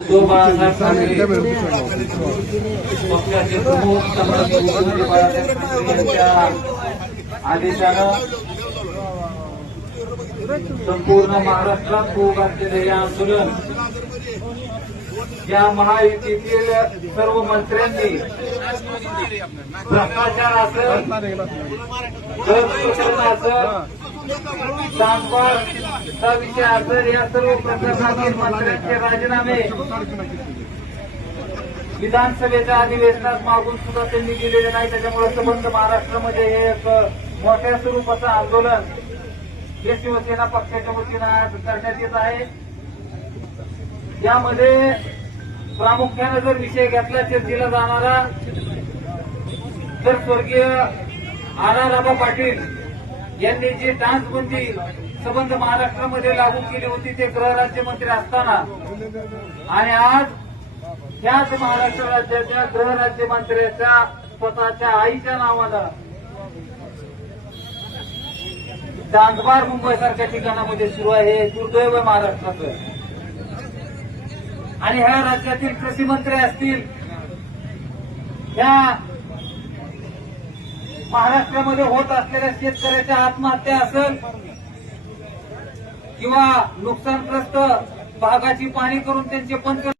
तो बाळासाहेब ठाकरे पक्षाचे प्रमुख सम्राट मुख्यमंत्री बाळासाहेब ठाकरे यांच्या आदेशानं संपूर्ण महाराष्ट्रात होऊ घातलेलं हे आंदोलन. या महायुतीतील सर्व मंत्र्यांनी भ्रष्टाचार असेल शोषण असेल विषय या सर्व प्रकरणातील मंत्र्यांचे राजीनामे. विधानसभेच्या अधिवेशनात मागून सुद्धा त्यांनी दिलेले नाही त्याच्यामुळे संबंध महाराष्ट्रामध्ये हे एक मोठ्या स्वरूपाचं आंदोलन हे शिवसेना पक्षाच्या वतीनं आज करण्यात येत आहे. यामध्ये प्रामुख्यानं जर विषय घेतला चर्चेला जाणारा तर स्वर्गीय आराराबा पाटील यांनी जी डान्सबंदी संबंध महाराष्ट्रामध्ये लागू केली होती ते गृहराज्यमंत्री असताना. आणि आज त्याच महाराष्ट्र राज्याच्या गृहराज्यमंत्र्याच्या स्वतःच्या आईच्या नावानं चांदबार मुंबईसारख्या ठिकाणामध्ये सुरू आहे हे दुर्दैव महाराष्ट्राचं. आणि ह्या राज्यातील कृषी मंत्री असतील ह्या महाराष्ट्रामध्ये होत असलेल्या शेतकऱ्याच्या आत्महत्या असेल किंवा नुकसानग्रस्त भागाची पाणी करून त्यांचे पंच